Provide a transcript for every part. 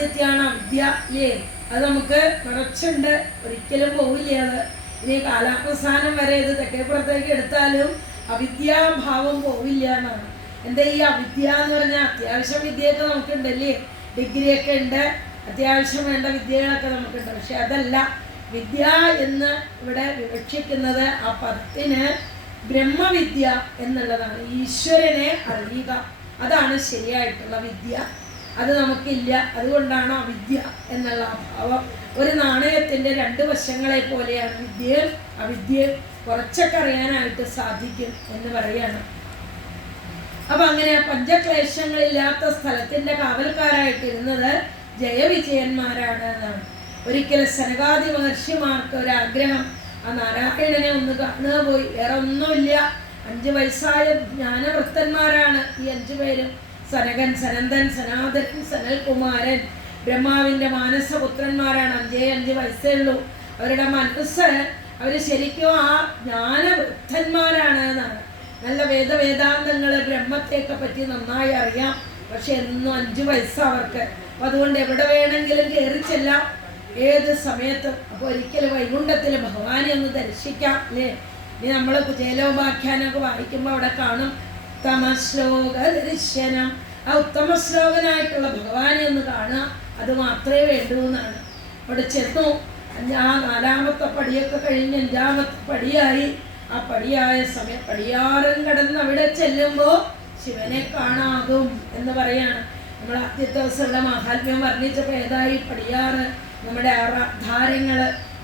ആദ്യത്തെയാണ് അവിദ്യ അല്ലേ അത് നമുക്ക് നിറച്ചുണ്ട് ഒരിക്കലും പോവില്ല അത്. ഇനി കാലാവസാനം വരെ ഇത് തെക്കേപ്പുറത്തേക്ക് എടുത്താലും അവിദ്യാഭാവം പോവില്ല എന്നാണ്. എന്താ ഈ അവിദ്യ എന്ന് പറഞ്ഞാൽ അത്യാവശ്യം വിദ്യയൊക്കെ നമുക്കുണ്ടല്ലേ? ഡിഗ്രിയൊക്കെ ഉണ്ട്. അത്യാവശ്യം വേണ്ട വിദ്യകളൊക്കെ നമുക്കുണ്ട്. പക്ഷെ അതല്ല. വിദ്യ എന്ന് ഇവിടെ വിവക്ഷിക്കുന്നത് ആ പത്തിന് ബ്രഹ്മവിദ്യ എന്നുള്ളതാണ്. ഈശ്വരനെ അറിയുക. അതാണ് ശരിയായിട്ടുള്ള വിദ്യ. അത് നമുക്കില്ല. അതുകൊണ്ടാണ് അവിദ്യ എന്നുള്ള അഭാവം ഒരു നാണയത്തിന്റെ രണ്ട് വശങ്ങളെ പോലെയാണ് വിദ്യ. അവിദ്യ കുറച്ചൊക്കെ അറിയാനായിട്ട് സാധിക്കും എന്ന് പറയാണ്. അപ്പം അങ്ങനെ പഞ്ചക്ലേശങ്ങളില്ലാത്ത സ്ഥലത്തിന്റെ കാവൽക്കാരായിട്ടിരുന്നത് ജയവിജയന്മാരാണ് എന്നാണ്. ഒരിക്കൽ സനകാദി മഹർഷിമാർക്ക് ഒരാഗ്രഹം. ആ നാരായണനെ ഒന്ന് കാണുക പോയി. വേറെ ഒന്നുമില്ല അഞ്ച് വയസ്സായ ജ്ഞാനവൃത്തന്മാരാണ് ഈ അഞ്ചു പേരും സനകൻ സനന്ദൻ സനാതൻ സനൽകുമാരൻ. ബ്രഹ്മാവിന്റെ മാനസപുത്രന്മാരാണ്. അഞ്ചേ അഞ്ച് വയസ്സേ ഉള്ളൂ. അവരുടെ മനസ്സ് അവർ ശരിക്കും ആ ജ്ഞാനവൃദ്ധന്മാരാണ്. എന്നാണ് നല്ല വേദവേദാന്തങ്ങൾ ബ്രഹ്മത്തെയൊക്കെ പറ്റി നന്നായി അറിയാം. പക്ഷെ എന്നും അഞ്ച് വയസ്സ് അവർക്ക്. അപ്പൊ അതുകൊണ്ട് എവിടെ വേണമെങ്കിലും കയറി ഏത് സമയത്തും. അപ്പോൾ ഒരിക്കലും വൈകുണ്ഠത്തിൽ ഭഗവാനെ ഒന്ന് ദർശിക്കാം അല്ലേ? ഇനി നമ്മൾ കുചേലോപാഖ്യാനമൊക്കെ വായിക്കുമ്പോൾ അവിടെ കാണും. ഉത്തമ ശ്ലോക ദർശനം. ആ ഉത്തമ ശ്ലോകനായിട്ടുള്ള ഭഗവാനെ ഒന്ന് കാണുക അത് മാത്രമേ വേണ്ടൂ എന്നാണ്. അവിടെ ചെന്നു. ആ നാലാമത്തെ പടിയൊക്കെ കഴിഞ്ഞ് അഞ്ചാമത്തെ പടിയായി. ആ പടിയായ സമയം പടിയാറും കടന്ന് അവിടെ ചെല്ലുമ്പോൾ ശിവനെ കാണാകും എന്ന് പറയാണ്. നമ്മൾ ആദ്യത്തെ ദിവസമുള്ള മഹാത്മ്യം വർണിച്ചപ്പോൾ ഏതായി? പടിയാറ്. നമ്മുടെ ആറാധാരങ്ങൾ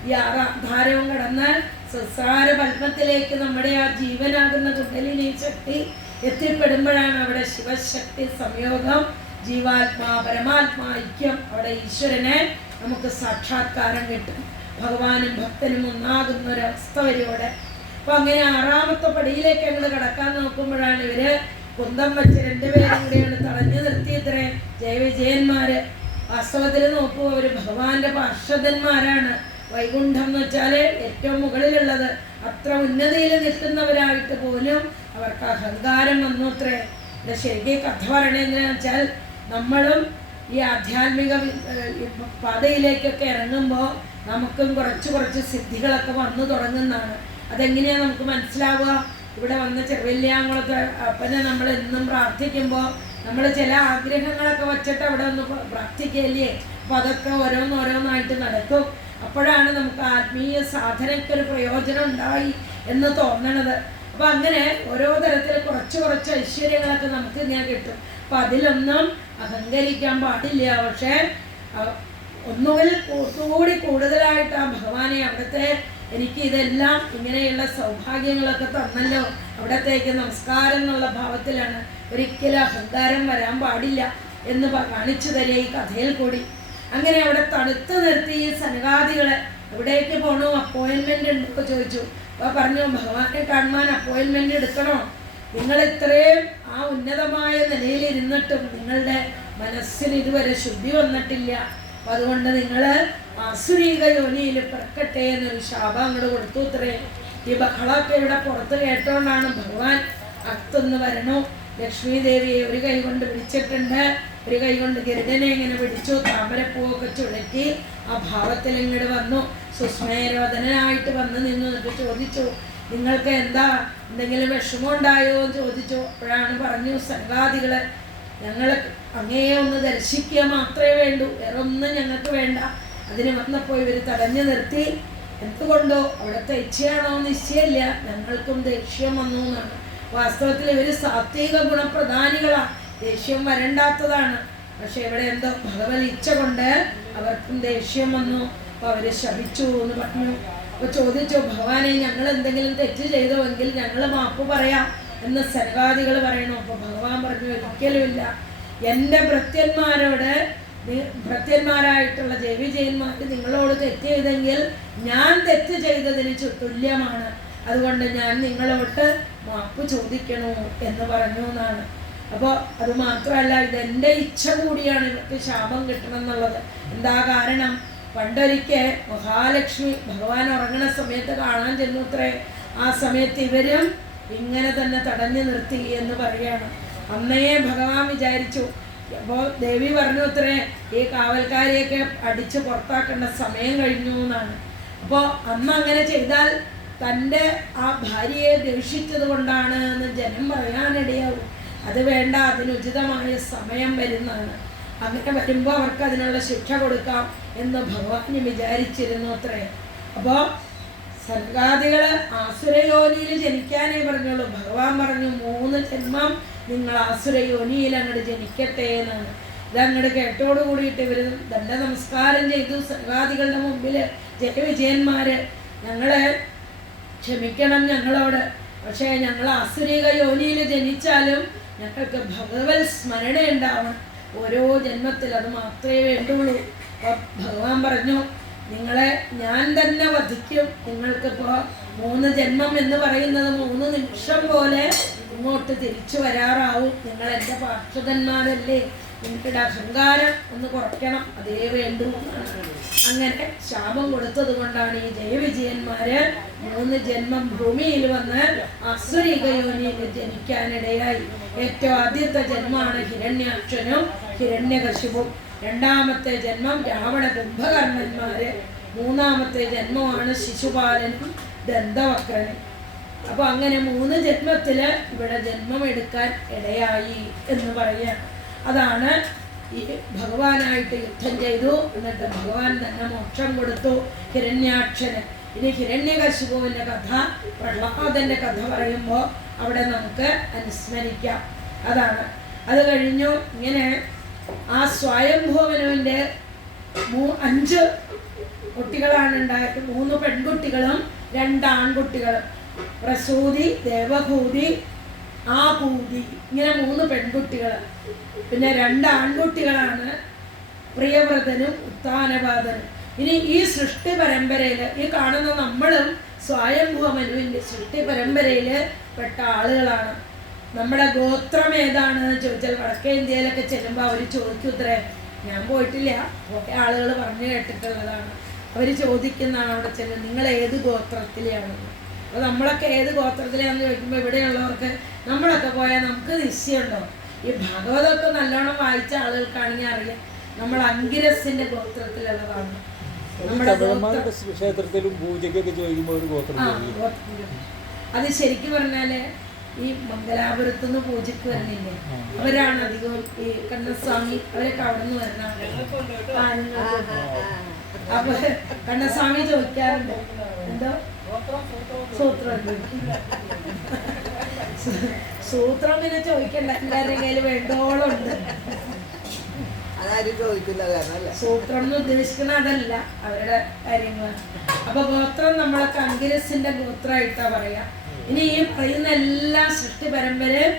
ഈ ആറാധാരവും കടന്നാൽ സംസാര പത്മത്തിലേക്ക് നമ്മുടെ ആ ജീവനാകുന്ന കുണ്ടലിനി ശക്തി എത്തിപ്പെടുമ്പോഴാണ് അവിടെ ശിവശക്തി സംയോഗം ജീവാത്മാ പരമാത്മാ ഐക്യം അവിടെ ഈശ്വരനെ നമുക്ക് സാക്ഷാത്കാരം കിട്ടും. ഭഗവാനും ഭക്തനും ഒന്നാകുന്ന ഒരു വരും അവിടെ അപ്പൊ അങ്ങനെ ആറാമത്തെ പടിയിലേക്ക് ഞങ്ങൾ കടക്കാൻ നോക്കുമ്പോഴാണ് ഇവർ കുന്തം വെച്ച് രണ്ടുപേരും കൂടെയാണ് തടഞ്ഞു നിർത്തിയത്രേ. ജയവിജയന്മാര് വാസ്തവത്തിൽ നോക്കുമ്പോൾ അവർ ഭഗവാന്റെ പാർഷദന്മാരാണ് വൈകുണ്ഠം എന്ന് വെച്ചാൽ ഏറ്റവും മുകളിലുള്ളത്. അത്ര ഉന്നതിയിൽ നിൽക്കുന്നവരായിട്ട് പോലും അവർക്ക് അഹങ്കാരം വന്നു അത്രേ ഇത് ശരിക്കും കഥ പറയണതെന്ന് വെച്ചാൽ നമ്മളും ഈ ആധ്യാത്മിക പാതയിലേക്കൊക്കെ ഇറങ്ങുമ്പോൾ നമുക്കും കുറച്ച് കുറച്ച് സിദ്ധികളൊക്കെ വന്നു തുടങ്ങുന്നതാണ്. അതെങ്ങനെയാണ് നമുക്ക് മനസ്സിലാവുക? ഇവിടെ വന്ന ചെറുവല്യാങ്കുളത്ത് അപ്പനെ നമ്മൾ എന്നും പ്രാർത്ഥിക്കുമ്പോൾ നമ്മൾ ചില ആഗ്രഹങ്ങളൊക്കെ വച്ചിട്ട് അവിടെ ഒന്ന് പ്ര- പ്രാർത്ഥിക്കല്ലേ അപ്പം അതൊക്കെ ഓരോന്നോരോന്നായിട്ട് നടക്കും. അപ്പോഴാണ് നമുക്ക് ആത്മീയ സാധനയ്ക്കൊരു പ്രയോജനം ഉണ്ടായി എന്ന് തോന്നണത്. അപ്പൊ അങ്ങനെ ഓരോ തരത്തിൽ കുറച്ച് കുറച്ച് ഐശ്വര്യങ്ങളൊക്കെ നമുക്ക് ഞാൻ കിട്ടും. അപ്പൊ അതിലൊന്നും അഹങ്കരിക്കാൻ പാടില്ല. പക്ഷേ ഒന്നുകിൽ കൂടി കൂടുതലായിട്ട് ആ ഭഗവാനെ അവിടുത്തെ എനിക്ക് ഇതെല്ലാം ഇങ്ങനെയുള്ള സൗഭാഗ്യങ്ങളൊക്കെ തന്നല്ലോ. അവിടത്തേക്ക് നമസ്കാരം എന്നുള്ള ഭാവത്തിലാണ് ഒരിക്കലും അഹങ്കാരം വരാൻ പാടില്ല എന്ന് കാണിച്ചു തരിക ഈ കഥയിൽ കൂടി. അങ്ങനെ അവിടെ തണുത്തു നിർത്തി ഈ സനകാദികളെ എവിടേക്ക് പോകണോ അപ്പോയിൻമെന്റ് ഉണ്ടോ? ചോദിച്ചു. അപ്പൊ പറഞ്ഞു ഭഗവാനെ കാണുവാൻ അപ്പോയിൻമെന്റ് എടുക്കണോ. നിങ്ങൾ ഇത്രയും ആ ഉന്നതമായ നിലയിൽ ഇരുന്നിട്ടും നിങ്ങളുടെ മനസ്സിന് ഇതുവരെ ശുദ്ധി വന്നിട്ടില്ല. അപ്പം അതുകൊണ്ട് നിങ്ങൾ ആസുരീക യോനിയിൽ പിറക്കട്ടെ എന്നൊരു ശാപം അങ്ങോട്ട് കൊടുത്തു ഇത്രേ. ഈ ബഹളമൊക്കെ ഇവിടെ പുറത്ത് കേട്ടോണ്ടാണ് ഭഗവാൻ അകത്തുനിന്ന് വരണു. ലക്ഷ്മി ദേവിയെ ഒരു കൈ കൊണ്ട് പിടിച്ചിട്ടുണ്ട്. ഒരു കൈ കൊണ്ട് ഗരുഡനെ ഇങ്ങനെ പിടിച്ചു താമരപ്പൂവൊക്കെ ചുഴറ്റി ആ ഭാവത്തിൽ ഇങ്ങോട്ട് വന്നു. സുസ്മേരോധനായിട്ട് വന്ന് നിന്ന് എന്നിട്ട് ചോദിച്ചു നിങ്ങൾക്ക് എന്താ? എന്തെങ്കിലും വിഷമം ഉണ്ടായോ? എന്ന് ചോദിച്ചു. അപ്പോഴാണ് പറഞ്ഞു സംഗാതികളെ ഞങ്ങൾ അങ്ങയെ ഒന്ന് ദർശിക്കുക മാത്രമേ വേണ്ടൂ. വേറെ ഒന്നും ഞങ്ങൾക്ക് വേണ്ട. അതിന് വന്നപ്പോൾ ഇവർ തടഞ്ഞു നിർത്തി. എന്തുകൊണ്ടോ? അവിടുത്തെ ഇച്ഛയാണോ നിശ്ചയമില്ല. ഞങ്ങൾക്കും ദേഷ്യം വന്നു എന്നാണ്. വാസ്തവത്തിൽ ഇവർ സാത്വിക ഗുണപ്രധാനികളാണ് ദേഷ്യം വരണ്ടാത്തതാണ്. പക്ഷെ ഇവിടെ എന്തോ ഭഗവത് ഇച്ഛ കൊണ്ട് അവർക്കും ദേഷ്യം വന്നു. അപ്പൊ അവരെ ശപിച്ചു എന്ന് പറഞ്ഞു. അപ്പൊ ചോദിച്ചു ഭഗവാനെ ഞങ്ങൾ എന്തെങ്കിലും തെറ്റ് ചെയ്തുവെങ്കിൽ ഞങ്ങൾ മാപ്പ് പറയാം എന്ന് സരവാദികൾ പറയണു അപ്പോൾ ഭഗവാൻ പറഞ്ഞു ഒരിക്കലുമില്ല. എന്റെ ഭൃത്യന്മാരോട് ഭൃത്യന്മാരായിട്ടുള്ള ജൈവിജയന്മാർ നിങ്ങളോട് തെറ്റ് ചെയ്തെങ്കിൽ ഞാൻ തെറ്റ് ചെയ്തതിന് തുല്യമാണ് അതുകൊണ്ട് ഞാൻ നിങ്ങളോട്ട് മാപ്പ് ചോദിക്കണു എന്ന് പറഞ്ഞു എന്നാണ്. അപ്പോൾ അത് മാത്രമല്ല ഇതെന്റെ ഇച്ഛ കൂടിയാണ്. ഇവർക്ക് ശാപം കിട്ടണം എന്നുള്ളത്. എന്താ കാരണം? പണ്ടൊരിക്കൽ മഹാലക്ഷ്മി ഭഗവാൻ ഉറങ്ങണ സമയത്ത് കാണാൻ ചെന്നു അത്രേ. ആ സമയത്ത് ഇവരും ഇങ്ങനെ തന്നെ തടഞ്ഞു നിർത്തി എന്ന് പറയാണ്. അന്നയെ ഭഗവാൻ വിചാരിച്ചു അപ്പോൾ ദേവി പറഞ്ഞു അത്രേ ഈ കാവൽക്കാരെയൊക്കെ അടിച്ച് പുറത്താക്കേണ്ട സമയം കഴിഞ്ഞു എന്നാണ്. അപ്പോൾ അമ്മ അങ്ങനെ ചെയ്താൽ തന്റെ ആ ഭാര്യയെ ദേഷിച്ചത് കൊണ്ടാണ് എന്ന് ജനം പറയാനിടയാവും. അത് വേണ്ട അതിനുചിതമായ സമയം വരുന്നതാണ്. അങ്ങനെ പറ്റുമ്പോൾ അവർക്ക് അതിനുള്ള ശിക്ഷ കൊടുക്കാം എന്ന് ഭഗവാന് വിചാരിച്ചിരുന്നു അത്രേ. അപ്പോൾ സർഗാദികൾ ആസുരയോനിയിൽ ജനിക്കാനേ പറഞ്ഞുള്ളൂ. ഭഗവാൻ പറഞ്ഞു മൂന്ന് ജന്മം നിങ്ങൾ ആസുരയോനിയിൽ അങ്ങോട്ട് ജനിക്കട്ടെ എന്നാണ്. ഇതങ്ങോട്ട് കേട്ടോട് കൂടിയിട്ട് ഇവർ ദണ്ഡ നമസ്കാരം ചെയ്തു. സർഗാദികളുടെ മുമ്പിൽ ജയവിജയന്മാർ ഞങ്ങളെ ക്ഷമിക്കണം ഞങ്ങളോട്. പക്ഷേ ഞങ്ങൾ ആസുരിക യോനിയിൽ ജനിച്ചാലും ഞങ്ങൾക്ക് ഭഗവത് സ്മരണ ഉണ്ടാവണം ഓരോ ജന്മത്തിൽ അത് മാത്രമേ വേണ്ടുള്ളൂ. ഭഗവാൻ പറഞ്ഞു നിങ്ങളെ ഞാൻ തന്നെ വധിക്കും. നിങ്ങൾക്കിപ്പോൾ മൂന്ന് ജന്മം എന്ന് പറയുന്നത് മൂന്ന് നിമിഷം പോലെ ഇങ്ങോട്ട് തിരിച്ചു വരാറാവും. നിങ്ങൾ എന്റെ പാർഷദന്മാരല്ലേ നിങ്ങളുടെ അഹങ്കാരം ഒന്ന് കുറയ്ക്കണം. അതേ വേണ്ടു. അങ്ങനെ ശാപം കൊടുത്തത് കൊണ്ടാണ് ഈ ജയവിജയന്മാര് മൂന്ന് ജന്മം ഭൂമിയിൽ വന്ന് അസുരീക യോനിയിൽ ജനിക്കാനിടയായി. ഏറ്റവും ആദ്യത്തെ ജന്മമാണ് ഹിരണ്യാക്ഷനും ഹിരണ്യകശിപും രണ്ടാമത്തെ ജന്മം രാവണ കുംഭകർണന്മാര്. മൂന്നാമത്തെ ജന്മമാണ് ശിശുപാലനും ദന്തവക്രനും അപ്പൊ അങ്ങനെ മൂന്ന് ജന്മത്തിൽ ഇവിടെ ജന്മം എടുക്കാൻ ഇടയായി എന്ന് പറയാം അതാണ് ഈ ഭഗവാനായിട്ട് യുദ്ധം ചെയ്തു. എന്നിട്ട് ഭഗവാൻ തന്നെ മോക്ഷം കൊടുത്തു. ഹിരണ്യാക്ഷന്. ഇനി ഹിരണ്യകശിപുവിന്റെ കഥ പ്രഹ്ലാദന്റെ കഥ പറയുമ്പോൾ അവിടെ നമുക്ക് അനുസ്മരിക്കാം. അതാണ്. അത് കഴിഞ്ഞു ഇങ്ങനെ ആ സ്വയംഭൂവനുവിന്റെ മൂ അഞ്ച് കുട്ടികളാണ് ഉണ്ടായത്. മൂന്ന് പെൺകുട്ടികളും രണ്ട് ആൺകുട്ടികളും. പ്രസൂതി ദേവഭൂതി ആഭൂതി ഇങ്ങനെ മൂന്ന് പെൺകുട്ടികൾ പിന്നെ രണ്ട് ആൺകുട്ടികളാണ് പ്രിയവ്രതനും ഉത്താനപാതനും ഇനി ഈ സൃഷ്ടി പരമ്പരയിൽ ഈ കാണുന്ന നമ്മളും സ്വയംഭൂമനുവിന്റെ സൃഷ്ടി പരമ്പരയിൽ പെട്ട ആളുകളാണ്. നമ്മുടെ ഗോത്രം ഏതാണെന്ന് ചോദിച്ചാൽ വടക്കേ ഇന്ത്യയിലൊക്കെ ചെല്ലുമ്പോൾ അവർ ചോദിക്കും ഇത്രേ. ഞാൻ പോയിട്ടില്ല. കുറേ ആളുകൾ പറഞ്ഞു കേട്ടിട്ടുള്ളതാണ്. അവർ ചോദിക്കുന്നതാണ് അവിടെ ചെല്ലുന്നത്. നിങ്ങൾ ഏത് ഗോത്രത്തിലെയാണെന്ന്. അപ്പോൾ നമ്മളൊക്കെ ഏത് ഗോത്രത്തിലാണെന്ന് ചോദിക്കുമ്പോൾ ഇവിടെയുള്ളവർക്ക് നമ്മളൊക്കെ പോയാൽ നമുക്ക് നിശ്ചയമുണ്ടോ? ഈ ഭാഗവതമൊക്കെ നല്ലോണം വായിച്ച ആളുകൾക്കാണെങ്കിൽ അറിയാം നമ്മൾ അങ്കിരസിന്റെ ഗോത്രത്തിലുള്ളതാണ്. ക്ഷേത്രത്തിലും പൂജയ്ക്കൊക്കെ ചോദിക്കുമ്പോൾ ഒരു ഗോത്രം. അത് ശരിക്കും പറഞ്ഞാൽ ഈ മംഗലാപുരത്തുനിന്ന് പൂജക്ക് വരുന്നില്ലേ അവരാണ് അധികവും ഈ കണ്ണസ്വാമി അവരൊക്കെ അവിടെ നിന്ന് വരുന്ന. അപ്പൊ കണ്ണസ്വാമി ചോദിക്കാറുണ്ട്. എന്തോ? സൂത്രം സൂത്രം പിന്നെ ചോദിക്കണ്ട. എല്ലാവരുടെ കയ്യിൽ വേണ്ടോളം ഉണ്ട് അതാരും ചോദിക്കില്ല കാരണം അല്ലേ? സൂത്രം എന്ന് ഉദ്ദേശിക്കുന്ന അതല്ല അവരുടെ കാര്യങ്ങളാണ് അപ്പൊ ഗോത്രം നമ്മളെ കങ്കിരസിന്റെ ഗോത്രമായിട്ടാ പറയാ. ഇനി ഈ പറയുന്ന എല്ലാ സൃഷ്ടി പരമ്പരയും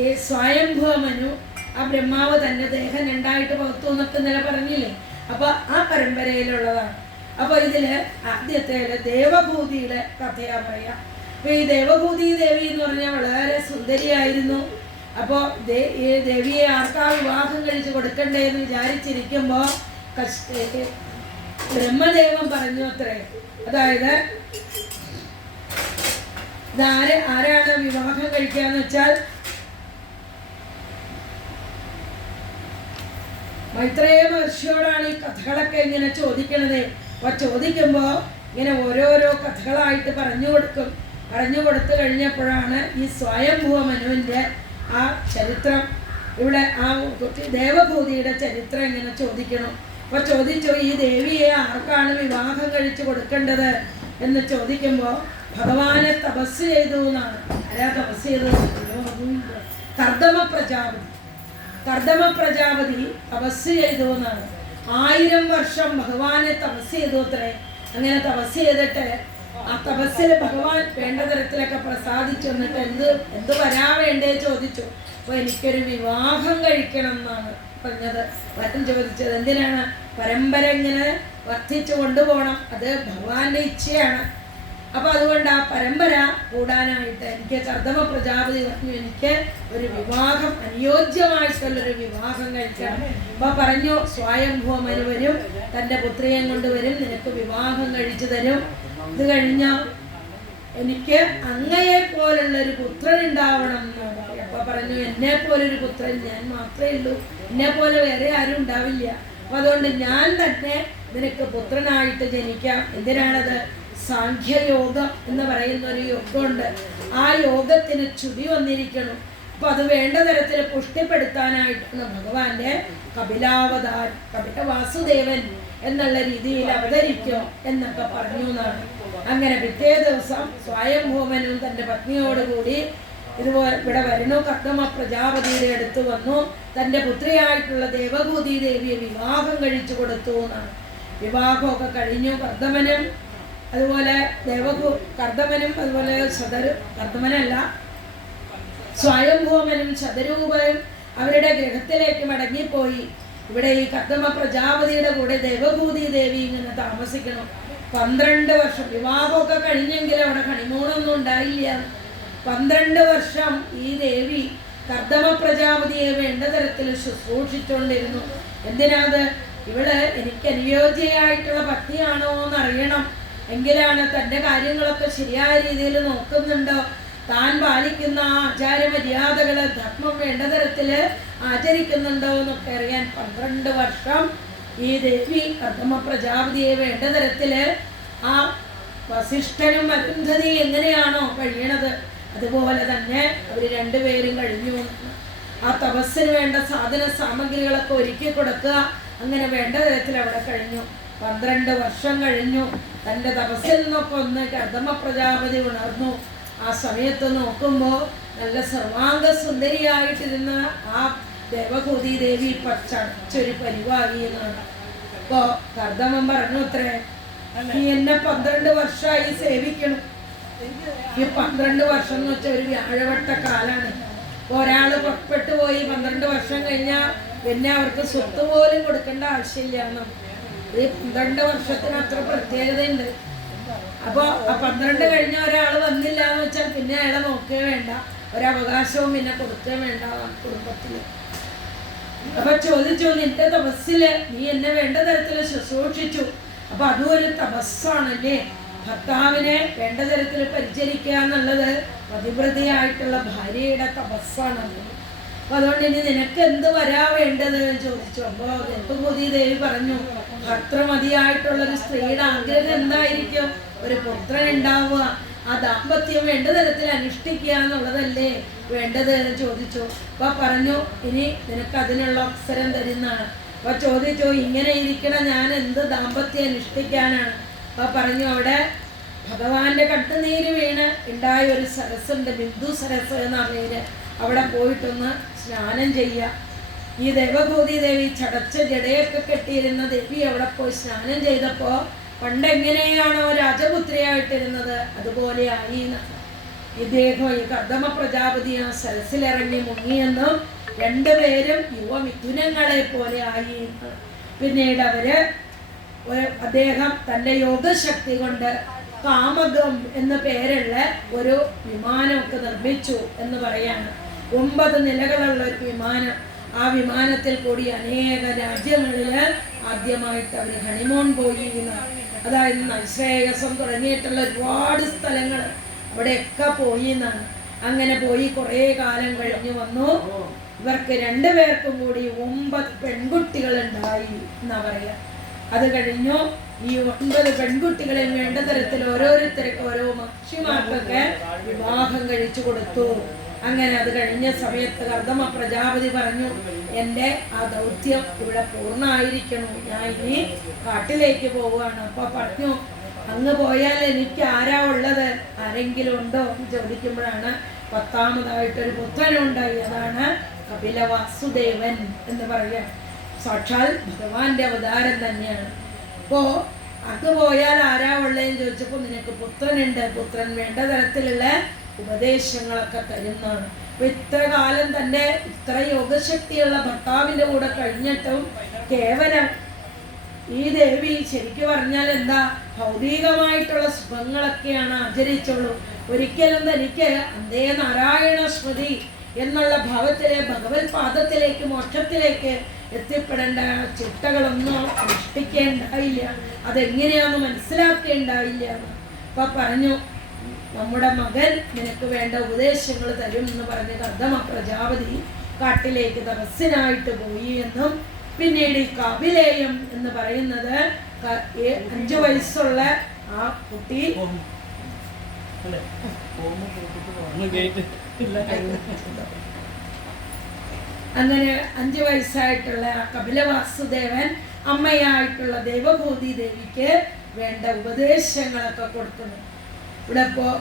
ഈ സ്വയംഭവ മനു ആ ബ്രഹ്മാവ് തന്നെ ദേഹം രണ്ടായിട്ട് പുറത്തു എന്നൊക്കെ ഇന്നലെ പറഞ്ഞില്ലേ? അപ്പൊ ആ പരമ്പരയിലുള്ളതാണ്. അപ്പൊ ഇതിൽ ആദ്യത്തെ ദേവഭൂതിയുടെ കഥയാ പറയാ. അപ്പൊ ഈ ദേവഭൂതി ദേവി എന്ന് പറഞ്ഞാൽ വളരെ സുന്ദരിയായിരുന്നു. അപ്പോൾ ഈ ദേവിയെ ആർക്കാ വിവാഹം കഴിച്ച് കൊടുക്കണ്ടേ എന്ന് വിചാരിച്ചിരിക്കുമ്പോൾ കഷ്ട ബ്രഹ്മദേവൻ പറഞ്ഞു അത്രേ. അതായത് ഇതാര് ആരാണ് വിവാഹം കഴിക്കാന്ന് വെച്ചാൽ മൈത്രേയ മഹർഷിയോടാണ് ഈ കഥകളൊക്കെ ഇങ്ങനെ ചോദിക്കണത്. അപ്പൊ ചോദിക്കുമ്പോ ഇങ്ങനെ ഓരോരോ കഥകളായിട്ട് പറഞ്ഞു കൊടുക്കും. പറഞ്ഞു കൊടുത്തു കഴിഞ്ഞപ്പോഴാണ് ഈ സ്വയംഭൂവ മനുവിന്റെ ആ ചരിത്രം. ഇവിടെ ആ ദേവഭൂതിയുടെ ചരിത്രം ഇങ്ങനെ ചോദിക്കണം. അപ്പോൾ ചോദിച്ചു ഈ ദേവിയെ ആർക്കാണ് വിവാഹം കഴിച്ചു കൊടുക്കേണ്ടത്? എന്ന് ചോദിക്കുമ്പോൾ ഭഗവാനെ തപസ് ചെയ്തു എന്നാണ്. ആരാ തപസ് ചെയ്തത്? കർദമ പ്രജാപതി. കർദമ പ്രജാപതി തപസ് ചെയ്തു എന്നാണ്. ആയിരം വർഷം ഭഗവാനെ തപസ് ചെയ്തു അത്രേ. അങ്ങനെ തപസ് ചെയ്തിട്ട് ആ തപസ്സിൽ ഭഗവാൻ വേണ്ട തരത്തിലൊക്കെ പ്രസാദിച്ചു എന്നിട്ട് എന്ത് എന്ത് വരാ വേണ്ടേ ചോദിച്ചു. അപ്പൊ എനിക്കൊരു വിവാഹം കഴിക്കണം എന്നാണ് പറഞ്ഞത്. വരൻ ചോദിച്ചത് എന്തിനാണ്? പരമ്പര ഇങ്ങനെ വർദ്ധിച്ചു കൊണ്ടുപോകണം. അത് ഭഗവാന്റെ ഇച്ഛയാണ്. അപ്പൊ അതുകൊണ്ട് ആ പരമ്പര കൂടാനായിട്ട് എനിക്ക് കർദമ പ്രജാപതി പറഞ്ഞു എനിക്ക് ഒരു വിവാഹം അനുയോജ്യമായിട്ടുള്ളൊരു വിവാഹം കഴിക്കണം. അപ്പൊ പറഞ്ഞു സ്വയംഭൂവ വരും തന്റെ പുത്രിയെ കൊണ്ടുവരും നിനക്ക് വിവാഹം കഴിച്ചു തരും. ഇത് കഴിഞ്ഞ എനിക്ക് അങ്ങയെ പോലുള്ള ഒരു പുത്രൻ ഉണ്ടാവണം എന്നാണ്. അപ്പ പറഞ്ഞു എന്നെ പോലൊരു പുത്രൻ ഞാൻ മാത്രമേ ഉള്ളൂ. എന്നെ പോലെ വേറെ ആരും ഉണ്ടാവില്ല. അപ്പൊ അതുകൊണ്ട് ഞാൻ തന്നെ നിനക്ക് പുത്രനായിട്ട് ജനിക്കാം. എന്തിനാണത്? സാഖ്യയോഗം എന്ന് പറയുന്ന ഒരു യോഗമുണ്ട്. ആ യോഗത്തിന് ചുതി വന്നിരിക്കണം. അപ്പൊ അത് വേണ്ട തരത്തിൽ പുഷ്ടിപ്പെടുത്താനായിട്ടാണ് ഭഗവാന്റെ കപിലാവതാർ കപില വാസുദേവൻ എന്നുള്ള രീതിയിൽ അവതരിക്കോ എന്നൊക്കെ പറഞ്ഞു എന്നാണ് അങ്ങനെ പിറ്റേ ദിവസം സ്വയംഭൂമനും തന്റെ പത്നിയോടുകൂടി ഇതുപോലെ ഇവിടെ വരുന്നു. കർക്കമ പ്രജാപതിയുടെ അടുത്ത് വന്നു. തന്റെ പുത്രിയായിട്ടുള്ള ദേവഭൂതി ദേവിയെ വിവാഹം കഴിച്ചു കൊടുത്തു എന്നാണ്. വിവാഹമൊക്കെ കഴിഞ്ഞു. കർദ്ദമനും അതുപോലെ ദേവഭൂ കർദ്ദമനും അതുപോലെ സദരു കർദ്ദമനല്ല സ്വയംഭൂമനും ശതരൂപനും അവരുടെ ഗ്രഹത്തിലേക്ക് മടങ്ങിപ്പോയി. ഇവിടെ ഈ കർദ്ദമ പ്രജാപതിയുടെ കൂടെ ദേവഭൂതി ദേവി ഇങ്ങനെ താമസിക്കണം പന്ത്രണ്ട് വർഷം. വിവാഹമൊക്കെ കഴിഞ്ഞെങ്കിൽ അവിടെ കണിമൂണൊന്നും ഉണ്ടായില്ല. പന്ത്രണ്ട് വർഷം ഈ ദേവി കർദമ പ്രജാപതിയെ വേണ്ട തരത്തിൽ ശുശ്രൂഷിച്ചുകൊണ്ടിരുന്നു എന്തിനാത്? ഇവൾ എനിക്ക് അനുയോജ്യയായിട്ടുള്ള ഭക്തിയാണോ എന്ന് അറിയണം എങ്കിലാണ് തന്റെ കാര്യങ്ങളൊക്കെ ശരിയായ രീതിയിൽ നോക്കുന്നുണ്ടോ? താൻ പാലിക്കുന്ന ആ ആചാര മര്യാദകൾ ധർമ്മം വേണ്ട തരത്തിൽ ആചരിക്കുന്നുണ്ടോ എന്നൊക്കെ അറിയാൻ പന്ത്രണ്ട് വർഷം ഈ ദേവി പ്രഥമ പ്രജാപതിയെ വേണ്ട തരത്തിൽ ആ വസിഷ്ഠനും അരുന്ധതി എങ്ങനെയാണോ കഴിയണത് അതുപോലെ തന്നെ അവർ രണ്ടുപേരും കഴിഞ്ഞു. ആ തപസ്സിന് വേണ്ട സാധന സാമഗ്രികളൊക്കെ ഒരുക്കി കൊടുക്കുക അങ്ങനെ വേണ്ട തരത്തിൽ അവിടെ കഴിഞ്ഞു. പന്ത്രണ്ട് വർഷം കഴിഞ്ഞു. തന്റെ തപസ്സിൽ നിന്നൊക്കെ ഒന്ന് കർദമ പ്രജാപതി ഉണർന്നു. ആ സമയത്ത് നോക്കുമ്പോൾ നല്ല സർവാംഗ സുന്ദരിയായിട്ടിരുന്ന ആ ദേവഭൂതി ദേവി പച്ചൊരു പരിവാഹി എന്നാണ്. അപ്പോ കർദമൻ പറഞ്ഞു അത്രേ. നീ എന്നെ പന്ത്രണ്ട് വർഷമായി സേവിക്കണം. ഈ പന്ത്രണ്ട് വർഷം എന്ന് വെച്ചാൽ ഒരു വ്യാഴവട്ട കാലാണ്. ഒരാൾ പുറപ്പെട്ടു പോയി പന്ത്രണ്ട് വർഷം കഴിഞ്ഞാൽ പിന്നെ അവർക്ക് സ്വത്ത് പോലും കൊടുക്കേണ്ട ആവശ്യമില്ല എന്നോ ഈ പന്ത്രണ്ട് വർഷത്തിന് അത്ര പ്രത്യേകതയുണ്ട്. അപ്പൊ ആ പന്ത്രണ്ട് കഴിഞ്ഞ ഒരാൾ വന്നില്ല എന്ന് വെച്ചാൽ പിന്നെ അയാളെ നോക്കേ വേണ്ട. ഒരവകാശവും പിന്നെ കൊടുക്കേ വേണ്ട കുടുംബത്തിൽ. അപ്പൊ ചോദിച്ചു നിന്റെ തപസ്സിൽ നീ എന്നെ വേണ്ട തരത്തിൽ ശുശ്രൂഷിച്ചു. അപ്പൊ അതും ഒരു തപസ്സാണല്ലേ? ഭർത്താവിനെ വേണ്ട തരത്തിൽ പരിചരിക്കുക എന്നുള്ളത് പതിവ്രതയായിട്ടുള്ള ഭാര്യയുടെ തപസ്സാണല്ലോ അപ്പൊ അതുകൊണ്ട് ഇനി നിനക്ക് എന്ത് വരാ വേണ്ടത്? ചോദിച്ചു. അപ്പോ ദേവഭൂതി ദേവി പറഞ്ഞു ഭർത്തൃമതിയായിട്ടുള്ള ഒരു സ്ത്രീയുടെ ആഗ്രഹം എന്തായിരിക്കും? ഒരു പുത്രൻ ഉണ്ടാവുക. ആ ദാമ്പത്യം വേണ്ട തരത്തിൽ അനുഷ്ഠിക്കുക എന്നുള്ളതല്ലേ? വേണ്ടത് എന്ന് ചോദിച്ചു. അപ്പൊ പറഞ്ഞു ഇനി നിനക്ക് അതിനുള്ള അവസരം തരുന്നതാണ്. അപ്പൊ ചോദിച്ചു ഇങ്ങനെ ഇരിക്കണ ഞാൻ എന്ത് ദാമ്പത്യം അനുഷ്ഠിക്കാനാണ്? അപ്പൊ പറഞ്ഞു അവിടെ ഭഗവാന്റെ കട്ടുനീര് വീണ് ഉണ്ടായ ഒരു സരസ്സുണ്ട് ബിന്ദു സരസ് എന്ന പേര് അവിടെ പോയിട്ടൊന്ന് സ്നാനം ചെയ്യുക ഈ ദേവഭൂതി ദേവി ചടച്ച ജടയൊക്കെ കെട്ടിയിരുന്ന ദേവി അവിടെ പോയി സ്നാനം ചെയ്തപ്പോ പണ്ട് എങ്ങനെയാണോ രാജപുത്രിയായിട്ടിരുന്നത് അതുപോലെ ആയി എന്നാണ്. ഇദ്ദേഹം ഈ കർദമ പ്രജാപതി ആ സരസിലിറങ്ങി മുങ്ങിയെന്നും രണ്ടുപേരും യുവമിഥുനങ്ങളെ പോലെ ആയി പിന്നീട് അവർ അദ്ദേഹം തന്റെ യോഗശക്തി കൊണ്ട് കാമകം എന്ന പേരുള്ള ഒരു വിമാനമൊക്കെ നിർമ്മിച്ചു എന്ന് പറയാണ് ഒമ്പത് നിലകളുള്ള ഒരു വിമാനം ആ വിമാനത്തിൽ കൂടി അനേക രാജ്യങ്ങളിൽ ആദ്യമായിട്ട് അവർ ഹണിമോൺ പോയി. അതായത് നശ്രേയസം തുടങ്ങിയിട്ടുള്ള ഒരുപാട് സ്ഥലങ്ങൾ അവിടെയൊക്കെ പോയി എന്നാണ്. അങ്ങനെ പോയി കുറേ കാലം കഴിഞ്ഞു വന്നു. ഇവർക്ക് രണ്ടുപേർക്കും കൂടി ഒമ്പത് പെൺകുട്ടികൾ ഉണ്ടായി എന്നാ പറയാ. അത് കഴിഞ്ഞു ഈ ഒൻപത് പെൺകുട്ടികളെയും വേണ്ട തരത്തിൽ ഓരോരുത്തർക്ക് ഓരോ മക്ഷിമാർക്കൊക്കെ വിവാഹം കഴിച്ചു കൊടുത്തു. അങ്ങനെ അത് കഴിഞ്ഞ സമയത്ത് കർദമ പ്രജാപതി പറഞ്ഞു എന്റെ ആ ദൗത്യം ഇവിടെ പൂർണമായിരിക്കണം. ഞാൻ ഇനി കാട്ടിലേക്ക് പോവുകയാണ്. അപ്പൊ പറഞ്ഞു അങ്ങ് പോയാൽ എനിക്ക് ആരാ ഉള്ളത്? ആരെങ്കിലും ഉണ്ടോ? എന്ന് ചോദിക്കുമ്പോഴാണ് പത്താമതായിട്ടൊരു പുത്രനുണ്ടായി അതാണ് കപില വാസുദേവൻ എന്ന് പറയുക. സാക്ഷാൽ ഭഗവാന്റെ അവതാരം തന്നെയാണ്. അപ്പോ അങ്ങ് പോയാൽ ആരാ ഉള്ളതെന്ന് ചോദിച്ചപ്പോൾ നിനക്ക് പുത്രനുണ്ട്. പുത്രൻ വേണ്ട തരത്തിലുള്ള ഉപദേശങ്ങളൊക്കെ തരുന്നതാണ്. അപ്പൊ ഇത്ര കാലം തന്നെ ഇത്ര യോഗശക്തിയുള്ള ഭർത്താവിന്റെ കൂടെ കഴിഞ്ഞിട്ടും കേവലം ഈ ദേവി ശരിക്കു പറഞ്ഞാൽ എന്താ? ഭൗതികമായിട്ടുള്ള സുഖങ്ങളൊക്കെയാണ് ആചരിച്ചുള്ളൂ. ഒരിക്കലും തനിക്ക് അന്തേ നാരായണ സ്മൃതി എന്നുള്ള ഭാവത്തിലെ ഭഗവത് പാദത്തിലേക്ക് മോക്ഷത്തിലേക്ക് എത്തിപ്പെടേണ്ട ചിട്ടകളൊന്നും അനുഷ്ഠിക്കേണ്ടായില്ല. അതെങ്ങനെയാന്ന് മനസ്സിലാക്കേണ്ടായില്ല. അപ്പൊ പറഞ്ഞു നമ്മുടെ മകൻ നിനക്ക് വേണ്ട ഉപദേശങ്ങൾ തരും എന്ന് പറഞ്ഞ് കർദ്ദമ പ്രജാപതി കാട്ടിലേക്ക് തപസ്സിനായിട്ട് പോയി എന്നും പിന്നീട് ഈ കപിലേയം എന്ന് പറയുന്നത് അഞ്ചു വയസ്സുള്ള ആ കുട്ടി അങ്ങനെ അഞ്ചു വയസ്സായിട്ടുള്ള ആ കപിലവാസുദേവൻ അമ്മയായിട്ടുള്ള ദേവഭൂതി ദേവിക്ക് വേണ്ട ഉപദേശങ്ങളൊക്കെ കൊടുക്കുന്നു. ഇവിടെ ഇപ്പോൾ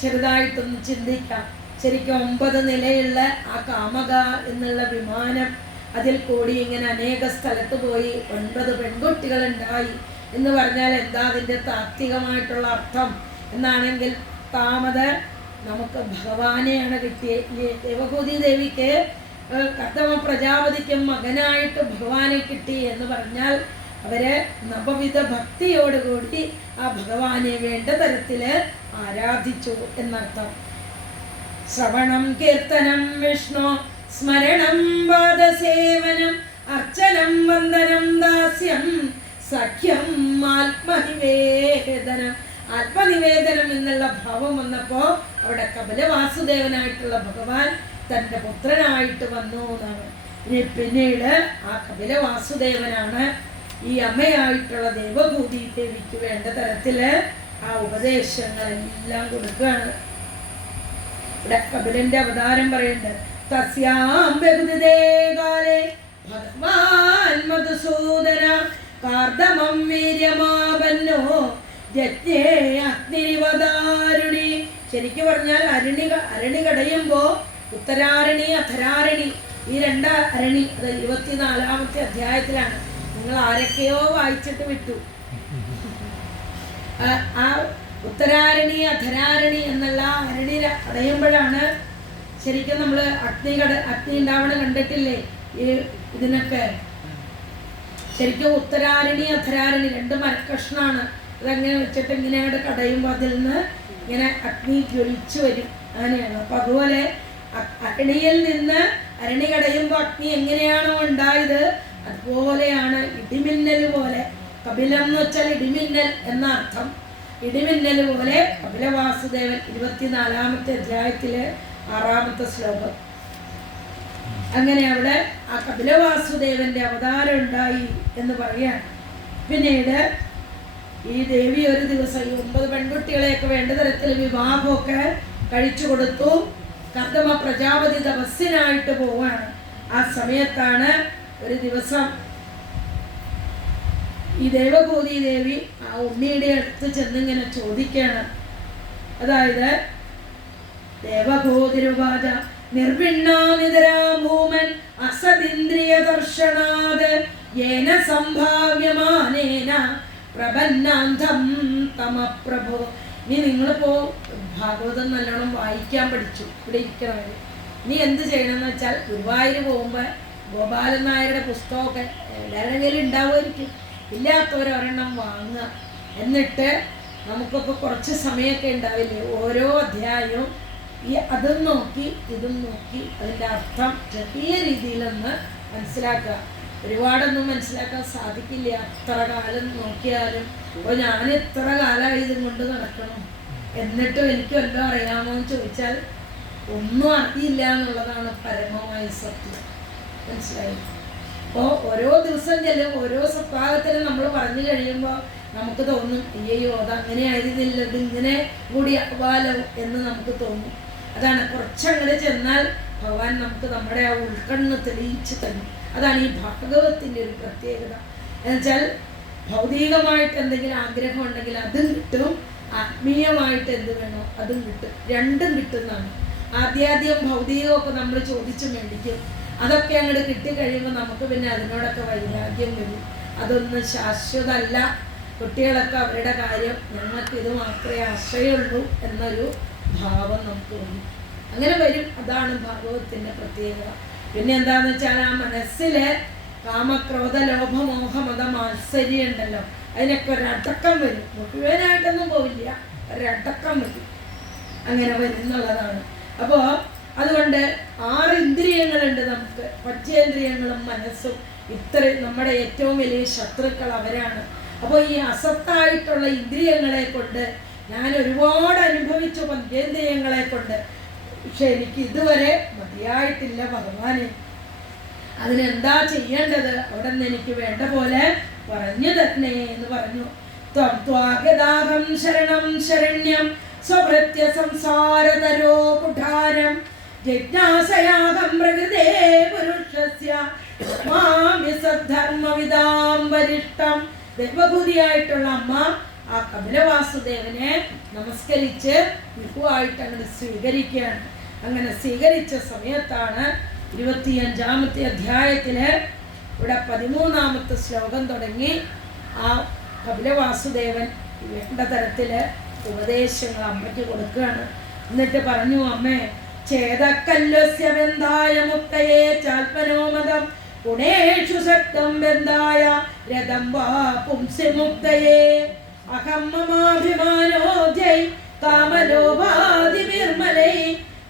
ചെറുതായിട്ടൊന്ന് ചിന്തിക്കാം. ശരിക്കും ഒമ്പത് നിലയുള്ള ആ കാമക എന്നുള്ള വിമാനം അതിൽ കൂടി ഇങ്ങനെ അനേക സ്ഥലത്ത് പോയി ഒൻപത് പെൺകുട്ടികളുണ്ടായി എന്ന് പറഞ്ഞാൽ എന്താ അതിന്റെ താത്വികമായിട്ടുള്ള അർത്ഥം? എന്നാണെങ്കിൽ താമത് നമുക്ക് ഭഗവാനെയാണ് കിട്ടിയത് ഈ ദേവഭൂതി ദേവിക്ക് കർത്തവ പ്രജാപതിക്കും മകനായിട്ട് ഭഗവാനെ കിട്ടി എന്ന് പറഞ്ഞാൽ അവർ നവവിധ ഭക്തിയോടുകൂടി ആ ഭഗവാനെ വേണ്ട തരത്തിൽ ആരാധിച്ചു എന്നർത്ഥം. ശ്രവണം കീർത്തനം വിഷ്ണു സ്മരണം പാദസേവനം അർച്ചനം വന്ദനം ദാസ്യം സഖ്യം ആത്മനിവേദനം. ആത്മനിവേദനം എന്നുള്ള ഭാവം വന്നപ്പോ അവിടെ കപില വാസുദേവനായിട്ടുള്ള ഭഗവാൻ തന്റെ പുത്രനായിട്ട് വന്നു എന്നാണ്. പിന്നീട് ആ കപില വാസുദേവനാണ് ഈ അമ്മയായിട്ടുള്ള ദേവഭൂതി ദേവിക്ക് വേണ്ട തരത്തിൽ ആ ഉപദേശങ്ങളെല്ലാം കൊടുക്കുകയാണ്. ഇവിടെ കപിലന്റെ അവതാരം പറയുന്നുണ്ട്. തസ്യാം ബഹുദേകാലേ ഭഗവാൻ മധുസൂദന കാർദമം വീര്യമാപന്നോ അഗ്നിരിവതാരുണി ശരിക്കു പറഞ്ഞാൽ അരുണി അരണി കടയുമ്പോ ഉത്തരാരണി അധരാരണി ഈ രണ്ട് അരണി അത് ഇരുപത്തിനാലാമത്തെ അധ്യായത്തിലാണ്. നിങ്ങൾ ആരൊക്കെയോ വായിച്ചിട്ട് വിട്ടു. ആ- ഉത്തരാരണി അധരാരണി എന്നുള്ള അരണി അറിയുമ്പോഴാണ് ശരിക്കും നമ്മൾ അഗ്നി കട അഗ്നി ഉണ്ടാവണ കണ്ടിട്ടില്ലേ? ഈ ഇതിനൊക്കെ. ശരിക്കും ഉത്തരാരണി അധരാരണി രണ്ട് മരക്കഷ്ണാണ്. അതങ്ങനെ വെച്ചിട്ട് ഇങ്ങനെ അങ്ങോട്ട് കടയുമ്പോൾ അതിൽ നിന്ന് ഇങ്ങനെ അഗ്നി ജ്വലിച്ചു വരും. അങ്ങനെയാണ്. അപ്പം അതുപോലെ അരണിയിൽ നിന്ന് അരണി കടയുമ്പോൾ അഗ്നി എങ്ങനെയാണോ ഉണ്ടായത് അതുപോലെയാണ് ഇടിമിന്നൽ പോലെ. കപിലം എന്ന് വെച്ചാൽ ഇടിമിന്നൽ എന്ന അർത്ഥം. ഇടിമിന്നൽ പോലെ കപിലവാസുദേവൻ ഇരുപത്തിനാലാമത്തെ അധ്യായത്തിലെ ആറാമത്തെ ശ്ലോകം. അങ്ങനെ അവിടെ ആ കപിലവാസുദേവന്റെ അവതാരം ഉണ്ടായി എന്ന് പറയാണ് പിന്നീട് ഈ ദേവി ഒരു ദിവസം ഈ ഒമ്പത് പെൺകുട്ടികളെയൊക്കെ വേണ്ട തരത്തിൽ വിവാഹമൊക്കെ കഴിച്ചു കൊടുത്തു. കർദമ പ്രജാപതി തപസ്സിനായിട്ട് പോവാണ് ആ സമയത്താണ് ഒരു ദിവസം ഈ ദേവഭൂതി ദേവി ആ ഉണ്ണിയുടെ അടുത്ത് ചെന്നിങ്ങനെ ചോദിക്കാണ്. അതായത് ദേവഭൂതിരുവാച നിർവിണ്ണാനിതരാഭൂമൻ അസതിന്ദ്രിയ ദർശനാത് യേന സംഭാവ്യമാനേന പ്രപന്നാന്തം തമപ്രഭു. നീ നിങ്ങളിപ്പോ ഭാഗവതം നല്ലോണം വായിക്കാൻ പഠിച്ചു. ഇവിടെ ഇരിക്കണവര്. നീ എന്ത് ചെയ്യണമെന്ന് വെച്ചാൽ ഗുരുവായൂർ പോകുമ്പോൾ ഗോപാലൻ നായരുടെ പുസ്തകമൊക്കെ എല്ലാവരുടെ കയ്യിൽ ഉണ്ടാവുമായിരിക്കും. ഇല്ലാത്തവരൊരെണ്ണം വാങ്ങുക. എന്നിട്ട് നമുക്കൊക്കെ കുറച്ച് സമയമൊക്കെ ഉണ്ടാവില്ലേ? ഓരോ അധ്യായവും ഈ അതും നോക്കി ഇതും നോക്കി അതിന്റെ അർത്ഥം ചെറിയ രീതിയിലൊന്ന് മനസ്സിലാക്കുക. ഒരുപാടൊന്നും മനസ്സിലാക്കാൻ സാധിക്കില്ല. അത്ര കാലം നോക്കിയാലും അപ്പോൾ ഞാൻ എത്ര കാലമായി ഇതും കൊണ്ട് നടക്കണം. എന്നിട്ടും എനിക്ക് വല്ലതും അറിയാമോ? എന്ന് ചോദിച്ചാൽ ഒന്നും അറിയില്ല എന്നുള്ളതാണ് പരമമായ സത്യം. മനസ്സിലായി. അപ്പോൾ ഓരോ ദിവസം ചെല്ലും ഓരോ സ്വഭാവത്തിലും നമ്മൾ പറഞ്ഞു കഴിയുമ്പോൾ നമുക്ക് തോന്നും അയ്യോ അത് അങ്ങനെ ആയിരുന്നില്ല ഇത് ഇങ്ങനെ കൂടി അപാലോ എന്ന് നമുക്ക് തോന്നും. അതാണ് കുറച്ചങ്ങനെ ചെന്നാൽ ഭഗവാൻ നമുക്ക് നമ്മുടെ ആ ഉൾക്കണ്ണ് തെളിയിച്ച് തരും. അതാണ് ഈ ഭാഗവത്തിന്റെ ഒരു പ്രത്യേകത. എന്നുവെച്ചാൽ ഭൗതികമായിട്ട് എന്തെങ്കിലും ആഗ്രഹം ഉണ്ടെങ്കിൽ അതും കിട്ടും ആത്മീയമായിട്ട് എന്ത് വേണോ അതും കിട്ടും. രണ്ടും കിട്ടുന്നതാണ്. ആദ്യാദ്യം ഭൗതികമൊക്കെ നമ്മൾ ചോദിച്ചു മേടിക്കും. അതൊക്കെ അങ്ങോട്ട് കിട്ടിക്കഴിയുമ്പോൾ നമുക്ക് പിന്നെ അതിനോടൊക്കെ വൈരാഗ്യം വരും. അതൊന്നും ശാശ്വതമല്ല കുട്ടികളൊക്കെ അവരുടെ കാര്യം ഞങ്ങൾക്ക് ഇത് മാത്രമേ ആശ്രയമുള്ളൂ എന്നൊരു ഭാവം നമുക്ക് തോന്നും അങ്ങനെ വരും. അതാണ് ഭാഗവത്തിന്റെ പ്രത്യേകത. പിന്നെ എന്താന്ന് വെച്ചാൽ ആ മനസ്സിലെ കാമക്രോധ ലോഭമോഹ മത മാത്സര്യം ഉണ്ടല്ലോ. അതിനൊക്കെ ഒരടക്കം വരും. മുഴുവനായിട്ടൊന്നും പോവില്ല. ഒരടക്കം വരും. അങ്ങനെ വരും എന്നുള്ളതാണ്. അപ്പോൾ അതുകൊണ്ട് ആറ് ഇന്ദ്രിയങ്ങളുണ്ട് നമുക്ക്. പഞ്ചേന്ദ്രിയങ്ങളും മനസ്സും. ഇത്ര നമ്മുടെ ഏറ്റവും വലിയ ശത്രുക്കൾ അവരാണ്. അപ്പോൾ ഈ അസത്തായിട്ടുള്ള ഇന്ദ്രിയങ്ങളെ കൊണ്ട് ഞാൻ ഒരുപാട് അനുഭവിച്ചു പഞ്ചേന്ദ്രിയങ്ങളെ കൊണ്ട്. പക്ഷെ എനിക്ക് ഇതുവരെ മതിയായിട്ടില്ല ഭഗവാനെ. അതിനെന്താ ചെയ്യേണ്ടത്? അവിടെ നിന്ന് എനിക്ക് വേണ്ട പോലെ പറഞ്ഞു തന്നേ എന്ന് പറഞ്ഞു. ത്വം ശരണം ശരണ്യം സ്വഭൃത്യ സംസാരതരോ കുഠാരം. ജിജ്ഞാസയാഹം പ്രകൃതേ പുരുഷസ്യ. മാമി സദ്ധർമ്മവിദാം വരിഷ്ടം. ദേവഭൂതിയായിട്ടുള്ള അമ്മ ആ കപിലവാസുദേവനെ നമസ്കരിച്ച് വിഭുവായിട്ട് അങ്ങനെ സ്വീകരിക്കുകയാണ്. അങ്ങനെ സ്വീകരിച്ച സമയത്താണ് ഇരുപത്തിയഞ്ചാമത്തെ അധ്യായത്തിൽ ഇവിടെ പതിമൂന്നാമത്തെ ശ്ലോകം തുടങ്ങി ആ കപിലവാസുദേവൻ വേണ്ട തരത്തിൽ ഉപദേശങ്ങൾ അമ്മയ്ക്ക് കൊടുക്കുകയാണ്. എന്നിട്ട് പറഞ്ഞു അമ്മേ ചേതക്കല്വസ്യ ബന്ധായ മുക്തയെ ചാൽപനോമതം ഗുണേഷു ശക്തം ബന്ധായ രഥം വാ പുംസി മുക്തയെ അഹം മമാഭിമാനോധ്യൈ ജയ് കാമലോപാതിവിർമലൈ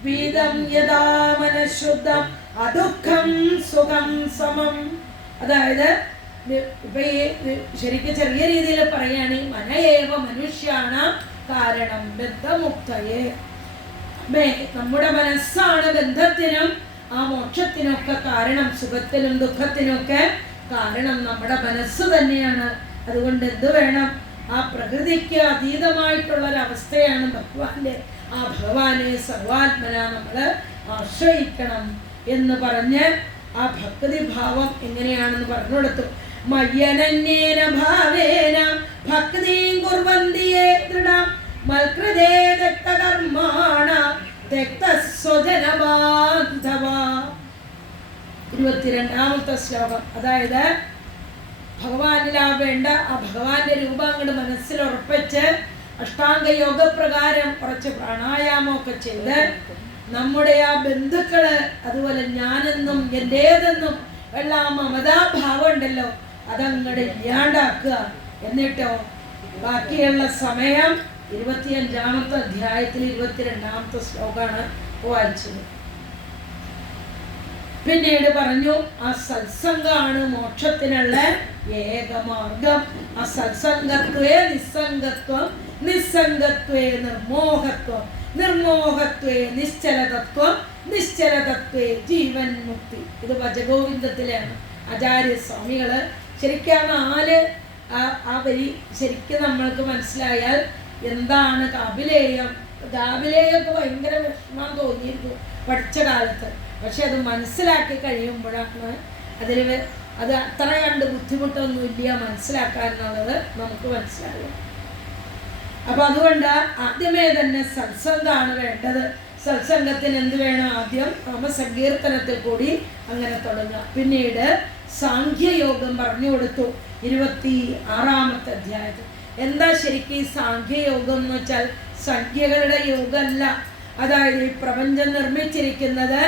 വീതം യഥാ മനഃശുദ്ധം അദുഃഖം സുഖം സമം. അതായത് ഇപ്പൊ ഈ ശരിക്കും ചെറിയ രീതിയിൽ പറയുകയാണ് മനയേവ മനുഷ്യാണ് കാരണം ബന്ധമുക്തയെ നമ്മുടെ മനസ്സാണ് ബന്ധത്തിനും ആ മോക്ഷത്തിനൊക്കെ കാരണം സുഖത്തിനും ദുഃഖത്തിനൊക്കെ കാരണം നമ്മുടെ മനസ്സ് തന്നെയാണ്. അതുകൊണ്ട് എന്ത് വേണം? ആ പ്രകൃതിക്ക് അതീതമായിട്ടുള്ള ഒരവസ്ഥയാണ് ഭഗവാന്റെ ആ ഭഗവാനെ സർവാത്മന നമ്മൾ ആശ്രയിക്കണം എന്ന് പറഞ്ഞ് ആ ഭക്തി ഭാവം എങ്ങനെയാണെന്ന് പറഞ്ഞു കൊടുത്തു. മയ്യനന്യേന ഭാവേന ഭക്തിയും കുർവന്തിയേ ദൃഢം. മൽകൃതേ ദത്തകർമാണ ദത്തസ്വജനബാന്ധവ ഇരുപത്തിരണ്ടാമത്തെ ശ്ലോകം. അതായത് ഭഗവാനിലാവേണ്ട ആ ഭഗവാന്റെ രൂപങ്ങൾ മനസ്സിൽ ഉറപ്പിച്ച് അഷ്ടാംഗ യോഗപ്രകാരം കുറച്ച് പ്രാണായാമമൊക്കെ ചെയ്ത് നമ്മുടെ ആ ബന്ധുക്കൾ അതുപോലെ ഞാനെന്നും എന്റേതെന്നും ഉള്ള ആ മമതാഭാവം ഉണ്ടല്ലോ അതങ്ങോട്ട് ഇല്ലാണ്ടാക്കുക. എന്നിട്ടോ ബാക്കിയുള്ള സമയം ഇരുപത്തിയഞ്ചാമത്തെ അധ്യായത്തിൽ ഇരുപത്തിരണ്ടാമത്തെ ശ്ലോകമാണ് വായിച്ചത് പിന്നീട് പറഞ്ഞു ആ സത്സംഗമാണ് മോക്ഷത്തിനുള്ള ഏകമാർഗം. ആ സത്സംഗത്വേ നിസ്സംഗത്വം നിസ്സംഗത്വേ നിർമോഹത്വം നിർമോഹത്വേ നിശ്ചലതത്വം നിശ്ചലതത്വേ ജീവൻ മുക്തി ഇത് ഭജഗോവിന്ദത്തിലാണ് ആചാര്യസ്വാമികൾ ശരിക്കും ആ നാല് ആ ആ വരി ശരിക്കും നമ്മൾക്ക് മനസ്സിലായാൽ എന്താണ് കാബിലേയം കാബിലേയൊക്കെ ഭയങ്കര വിഷമം തോന്നിയിരുന്നു പഠിച്ച കാലത്ത്. പക്ഷെ അത് മനസ്സിലാക്കി കഴിയുമ്പോഴാണ് അതിൽ അത് അത്ര കണ്ട് മനസ്സിലാക്കാൻ എന്നുള്ളത് നമുക്ക് മനസ്സിലാകും. അപ്പൊ അതുകൊണ്ട് ആദ്യമേ തന്നെ സത്സംഗമാണ് വേണ്ടത്. സത്സംഗത്തിന് എന്ത് വേണം ആദ്യം നമ്മ നാമസങ്കീർത്തനത്തിൽ കൂടി അങ്ങനെ തുടങ്ങുക പിന്നീട് സാഖ്യയോഗം പറഞ്ഞു കൊടുത്തു. ഇരുപത്തി ആറാമത്തെ അധ്യായത്തിൽ. എന്താ ശരിക്കും ഈ സാഖ്യയോഗം എന്ന് വെച്ചാൽ സംഖ്യകളുടെ യോഗമല്ല. അതായത് ഈ പ്രപഞ്ചം നിർമ്മിച്ചിരിക്കുന്നത്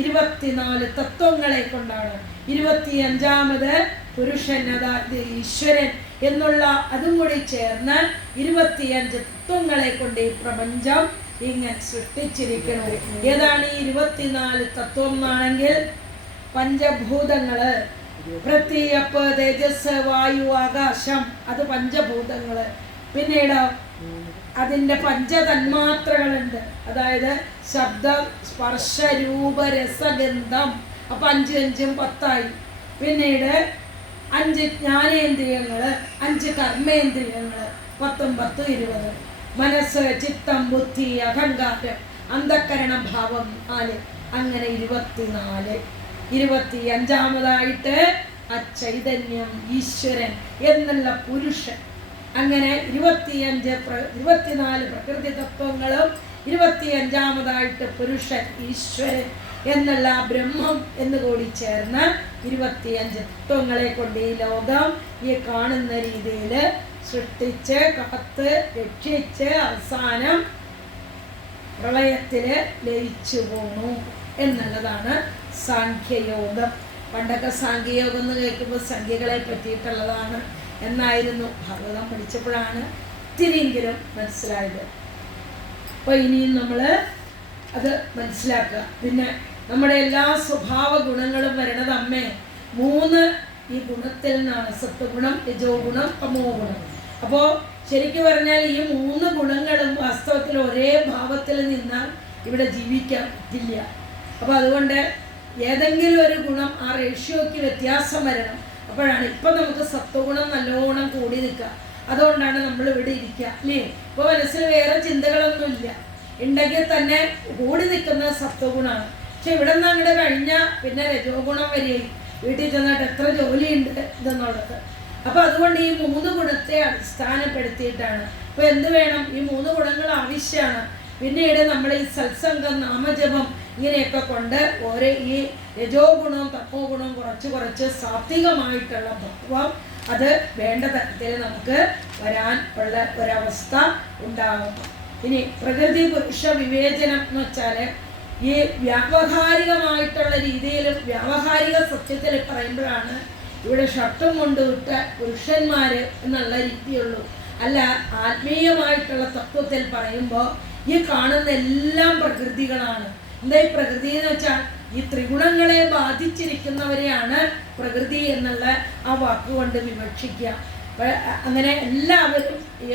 ഇരുപത്തിനാല് തത്വങ്ങളെ കൊണ്ടാണ്. ഇരുപത്തിയഞ്ചാമത് പുരുഷൻ അതായത് ഈശ്വരൻ എന്നുള്ള അതും കൂടി ചേർന്ന് ഇരുപത്തിയഞ്ച് തത്വങ്ങളെ കൊണ്ട് ഈ പ്രപഞ്ചം ഇങ്ങനെ സൃഷ്ടിച്ചിരിക്കുന്നത്. ഏതാണ് ഈ ഇരുപത്തിനാല് തത്വം എന്നാണെങ്കിൽ പഞ്ചഭൂതങ്ങൾ. പൃഥ്വി അപ്പ് തേജസ് വായു ആകാശം. അത് പഞ്ചഭൂതങ്ങൾ. പിന്നീട് അതിന്റെ പഞ്ചതന്മാത്രകളുണ്ട്. അതായത് ശബ്ദ സ്പർശ രൂപ രസഗന്ധം. അപ്പം അഞ്ച് അഞ്ചും പത്തായി. പിന്നീട് അഞ്ച് ജ്ഞാനേന്ദ്രിയങ്ങൾ അഞ്ച് കർമ്മേന്ദ്രിയങ്ങൾ പത്തും പത്തും ഇരുപത്. മനസ്സ് ചിത്തം ബുദ്ധി അഹങ്കാരം അന്ധക്കരണ ഭാവം നാല്. അങ്ങനെ ഇരുപത്തിനാല്. ഇരുപത്തി അഞ്ചാമതായിട്ട് ആ ചൈതന്യം ഈശ്വരൻ എന്നുള്ള പുരുഷൻ. അങ്ങനെ ഇരുപത്തിയഞ്ച് ഇരുപത്തിനാല് പ്രകൃതി തത്വങ്ങളും ഇരുപത്തിയഞ്ചാമതായിട്ട് പുരുഷൻ ഈശ്വരൻ എന്നുള്ള ബ്രഹ്മം എന്ന് കൂടി ചേർന്ന് ഇരുപത്തിയഞ്ച് തത്വങ്ങളെ കൊണ്ട് ഈ ലോകം ഈ കാണുന്ന രീതിയിൽ സൃഷ്ടിച്ച് കാത്ത് രക്ഷിച്ച് അവസാനം പ്രളയത്തിൽ ലയിച്ചു പോണു എന്നുള്ളതാണ് സാഖ്യയോഗം. പണ്ടൊക്കെ സാഖ്യയോഗം എന്ന് കേൾക്കുമ്പോൾ സംഖ്യകളെ പറ്റിയിട്ടുള്ളതാണ് എന്നായിരുന്നു ഭാഗവതം പഠിച്ചപ്പോഴാണ് ഇത്തിരിയെങ്കിലും മനസ്സിലായത്. അപ്പോൾ ഇനിയും നമ്മൾ അത് മനസ്സിലാക്കുക. പിന്നെ നമ്മുടെ എല്ലാ സ്വഭാവ ഗുണങ്ങളും വരണത് അമ്മേ മൂന്ന് ഈ ഗുണത്തിൽ നിന്നാണ്. സത്വഗുണം രജോ ഗുണം തമോ ഗുണം അപ്പോൾ ശരിക്കും പറഞ്ഞാൽ ഈ മൂന്ന് ഗുണങ്ങളും വാസ്തവത്തിൽ ഒരേ ഭാവത്തിൽ നിന്നാൽ ഇവിടെ ജീവിക്കാൻ പറ്റില്ല. അപ്പോൾ അതുകൊണ്ട് ഏതെങ്കിലും ഒരു ഗുണം ആ റേഷ്യോയ്ക്ക് വ്യത്യാസം വരണം. അപ്പോഴാണ് ഇപ്പം നമുക്ക് സത്വഗുണം നല്ലോണം കൂടി നിൽക്കുക. അതുകൊണ്ടാണ് നമ്മൾ ഇവിടെ ഇരിക്കുക അല്ലേ? ഇപ്പോൾ മനസ്സിൽ വേറെ ചിന്തകളൊന്നുമില്ല ഉണ്ടെങ്കിൽ തന്നെ കൂടി നിൽക്കുന്ന സത്വഗുണമാണ്. പക്ഷെ ഇവിടെ നിന്ന് അങ്ങോട്ട് കഴിഞ്ഞാൽ പിന്നെ രജോ ഗുണം വരികയും വീട്ടിൽ ചെന്നിട്ട് എത്ര ജോലിയുണ്ട് ഇതെന്നുള്ളത്. അപ്പോൾ അതുകൊണ്ട് ഈ മൂന്ന് ഗുണത്തെ അടിസ്ഥാനപ്പെടുത്തിയിട്ടാണ്. അപ്പോൾ എന്ത് വേണം? ഈ മൂന്ന് ഗുണങ്ങൾ ആവശ്യമാണ്. പിന്നീട് നമ്മൾ ഈ സത്സംഗം നാമജപം ഇങ്ങനെയൊക്കെ കൊണ്ട് ഓരോ ഈ രജോ ഗുണവും തപ്പോ ഗുണവും കുറച്ച് കുറച്ച് സാത്വികമായിട്ടുള്ള ഭക്വം അത് വേണ്ട തരത്തിൽ നമുക്ക് വരാൻ ഉള്ള ഒരവസ്ഥ ഉണ്ടാകുന്നു ഇനി പ്രകൃതി പുരുഷ വിവേചനം എന്ന് വെച്ചാൽ ഈ വ്യാവഹാരികമായിട്ടുള്ള രീതിയിൽ വ്യാവഹാരിക സത്യത്തിൽ പറയുമ്പോഴാണ് ഇവിടെ ഷർട്ടും കൊണ്ട് വിട്ട പുരുഷന്മാർ എന്നുള്ള രീതിയുള്ളൂ. അല്ല ആത്മീയമായിട്ടുള്ള തത്വത്തിൽ പറയുമ്പോൾ ഈ കാണുന്ന എല്ലാം പ്രകൃതികളാണ്. എന്താ ഈ പ്രകൃതി എന്ന് വെച്ചാൽ ഈ ത്രിഗുണങ്ങളെ ബാധിച്ചിരിക്കുന്നവരെയാണ് പ്രകൃതി എന്നുള്ള ആ വാക്കുകൊണ്ട് വിവക്ഷിക്കുക. അങ്ങനെ എല്ലാവരും ഈ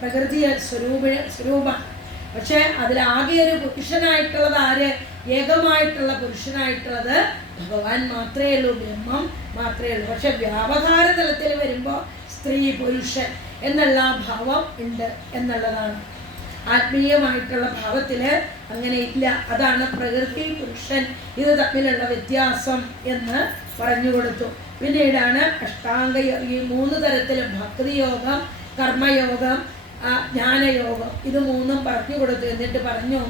പ്രകൃതി സ്വരൂപ സ്വരൂപമാണ്. പക്ഷെ അതിലാകെ ഒരു പുരുഷനായിട്ടുള്ളത് ആര്? ഏകമായിട്ടുള്ള പുരുഷനായിട്ടുള്ളത് ഭഗവാൻ മാത്രമേ ഉള്ളൂ ബ്രഹ്മം മാത്രമേ ഉള്ളൂ. പക്ഷെ വ്യാവഹാര തലത്തിൽ വരുമ്പോൾ സ്ത്രീ പുരുഷൻ എന്നുള്ള ഭാവം ഉണ്ട് എന്നുള്ളതാണ്. ആത്മീയമായിട്ടുള്ള ഭാവത്തിൽ അങ്ങനെ ഇല്ല. അതാണ് പ്രകൃതി പുരുഷൻ ഇത് തമ്മിലുള്ള വ്യത്യാസം എന്ന് പറഞ്ഞു കൊടുത്തു. പിന്നീടാണ് അഷ്ടാംഗ ഈ മൂന്ന് തരത്തിലും ഭക്തിയോഗം കർമ്മയോഗം ജ്ഞാനയോഗം. ഇത് മൂന്നും പറഞ്ഞു കൊടുത്തു. എന്നിട്ട് പറഞ്ഞു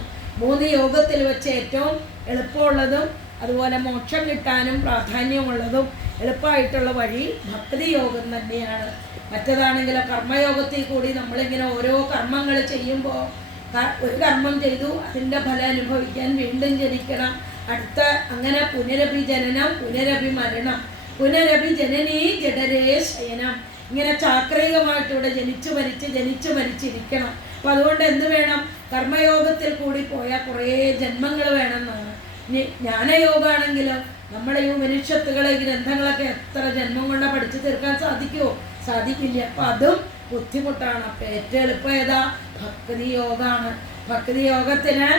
മൂന്ന് യോഗത്തിൽ വെച്ച് ഏറ്റവും എളുപ്പമുള്ളതും അതുപോലെ മോക്ഷം കിട്ടാനും പ്രാധാന്യമുള്ളതും എളുപ്പമായിട്ടുള്ള വഴി ഭക്തി യോഗം തന്നെയാണ്. മറ്റേതാണെങ്കിലോ കർമ്മയോഗത്തിൽ കൂടി നമ്മളിങ്ങനെ ഓരോ കർമ്മങ്ങൾ ചെയ്യുമ്പോൾ ഒരു കർമ്മം ചെയ്തു അതിന്റെ ഫലം അനുഭവിക്കാൻ വീണ്ടും ജനിക്കണം. അടുത്ത അങ്ങനെ പുനരഭി ജനനം പുനരഭി മരണം പുനരഭി ജനനീ ജഡരേ ശയനം. ഇങ്ങനെ ചാക്രികമായിട്ട് ഇവിടെ ജനിച്ചു മരിച്ച് ജനിച്ചു മരിച്ചിരിക്കണം. അപ്പം അതുകൊണ്ട് എന്ത് വേണം? കർമ്മയോഗത്തിൽ കൂടി പോയാൽ കുറേ ജന്മങ്ങൾ വേണമെന്നാണ് ജ്ഞാനയോഗമാണെങ്കിലോ നമ്മളെ ഈ ഉപനിഷത്തുകളെ ഗ്രന്ഥങ്ങളൊക്കെ എത്ര ജന്മം കൊണ്ട് പഠിച്ചു തീർക്കാൻ സാധിക്കുമോ സാധിക്കില്ല. അപ്പം അതും ബുദ്ധിമുട്ടാണ്. അപ്പം ഏറ്റവും എളുപ്പം ഏതാ? ഭക്തി യോഗമാണ് ഭക്തി യോഗത്തിന്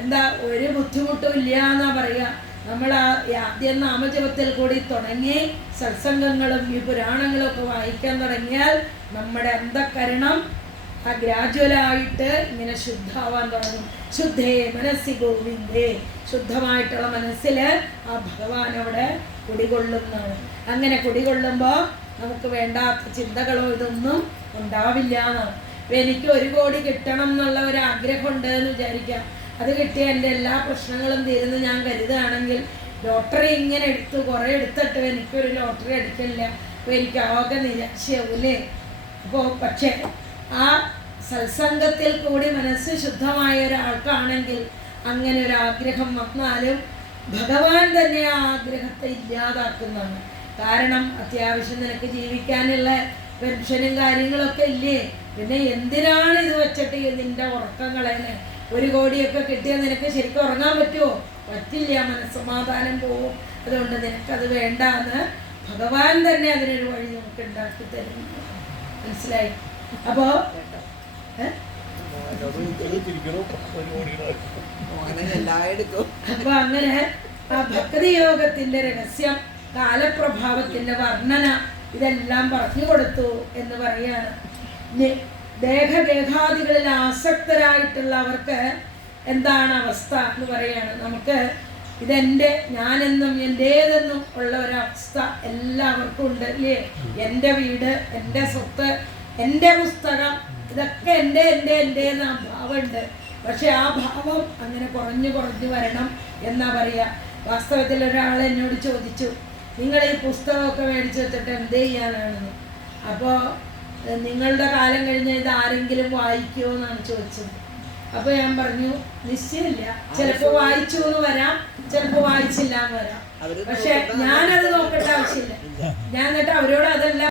എന്താ ഒരു ബുദ്ധിമുട്ടും ഇല്ല എന്നാ പറയുക നമ്മൾ ആ ആദ്യം നാമജപത്തിൽ കൂടി തുടങ്ങി സത്സംഗങ്ങളും ഈ പുരാണങ്ങളും ഒക്കെ വായിക്കാൻ തുടങ്ങിയാൽ നമ്മുടെ അന്ധകരണം ആ ഗ്രാജുവലായിട്ട് ഇങ്ങനെ ശുദ്ധാവാൻ തുടങ്ങും. ശുദ്ധേ മനസ്സി ഗോവിന്ദേ. ശുദ്ധമായിട്ടുള്ള മനസ്സിൽ ആ ഭഗവാൻ അവിടെ കുടികൊള്ളുന്നതാണ്. അങ്ങനെ കുടികൊള്ളുമ്പോൾ നമുക്ക് വേണ്ടാത്ത ചിന്തകളോ ഇതൊന്നും ഉണ്ടാവില്ല എന്നാണ്. എനിക്ക് ഒരു കോടി കിട്ടണം എന്നുള്ള ഒരു ആഗ്രഹം ഉണ്ട് എന്ന് വിചാരിക്കാം. അത് കിട്ടിയ എന്റെ എല്ലാ പ്രശ്നങ്ങളും തീരുന്നു ഞാൻ കരുതുകയാണെങ്കിൽ ലോട്ടറി ഇങ്ങനെ എടുത്ത് കുറേ എടുത്തിട്ട് എനിക്കൊരു ലോട്ടറി അടിക്കില്ല അപ്പോൾ എനിക്ക് ആകെ നിരാശയാവൂലേ അപ്പോൾ പക്ഷേ ആ സത്സംഗത്തിൽ കൂടി മനസ്സ് ശുദ്ധമായ ഒരാൾക്കാണെങ്കിൽ അങ്ങനെ ഒരു ആഗ്രഹം വന്നാലും ഭഗവാൻ തന്നെ ആ ആഗ്രഹത്തെ ഇല്ലാതാക്കുന്നതാണ്. കാരണം അത്യാവശ്യം നിനക്ക് ജീവിക്കാനുള്ള പെൻഷനും കാര്യങ്ങളൊക്കെ ഇല്ലേ? പിന്നെ എന്തിനാണ് ഇത് വെച്ചിട്ട് നിന്റെ ഉറക്കം കളയുന്നത് ഒരു കോടിയൊക്കെ കിട്ടിയാൽ നിനക്ക് ശരിക്കും ഉറങ്ങാൻ പറ്റുമോ പറ്റില്ല മനസ്സമാധാനം പോവും. അതുകൊണ്ട് നിനക്കത് വേണ്ട എന്ന് ഭഗവാൻ തന്നെ അതിനൊരു വഴി നമുക്ക് ഉണ്ടാക്കി തരും മനസ്സിലായി? അപ്പോ ഏ? അപ്പൊ അങ്ങനെ ആ ഭക്തി രഹസ്യം കാലപ്രഭാവത്തിന്റെ വർണന ഇതെല്ലാം പറഞ്ഞു കൊടുത്തു എന്ന് പറയാണ്. ദേഹദേഹാദികളിൽ ആസക്തരായിട്ടുള്ള അവർക്ക് എന്താണ് അവസ്ഥ എന്ന് പറയാണ്. നമുക്ക് ഇതെന്റെ ഞാനെന്നും എന്റേതെന്നും ഉള്ള ഒരവസ്ഥ എല്ലാവർക്കും ഉണ്ട് അല്ലേ എന്റെ വീട് എന്റെ സ്വത്ത് എന്റെ പുസ്തകം ഇതൊക്കെ എന്റെ എന്റെ എന്റെ എന്ന ആ ഭാവമുണ്ട്. പക്ഷെ ആ ഭാവം അങ്ങനെ കുറഞ്ഞു കുറഞ്ഞു വരണം എന്നാ പറയുക വാസ്തവത്തിൽ ഒരാൾ എന്നോട് ചോദിച്ചു നിങ്ങൾ ഈ പുസ്തകമൊക്കെ മേടിച്ച് വെച്ചിട്ട് എന്ത് ചെയ്യാനാണെന്ന് അപ്പോൾ നിങ്ങളുടെ കാലം കഴിഞ്ഞ ഇത് ആരെങ്കിലും വായിക്കുമോ എന്നാണ് ചോദിച്ചത്. അപ്പോൾ ഞാൻ പറഞ്ഞു നിശ്ചയമില്ല. ചിലപ്പോൾ വായിച്ചു എന്ന് വരാം ചിലപ്പോൾ വായിച്ചില്ല എന്ന് വരാം പക്ഷെ ഞാനത് നോക്കേണ്ട ആവശ്യമില്ല. ഞാൻ എന്നിട്ട് അവരോട് അതെല്ലാം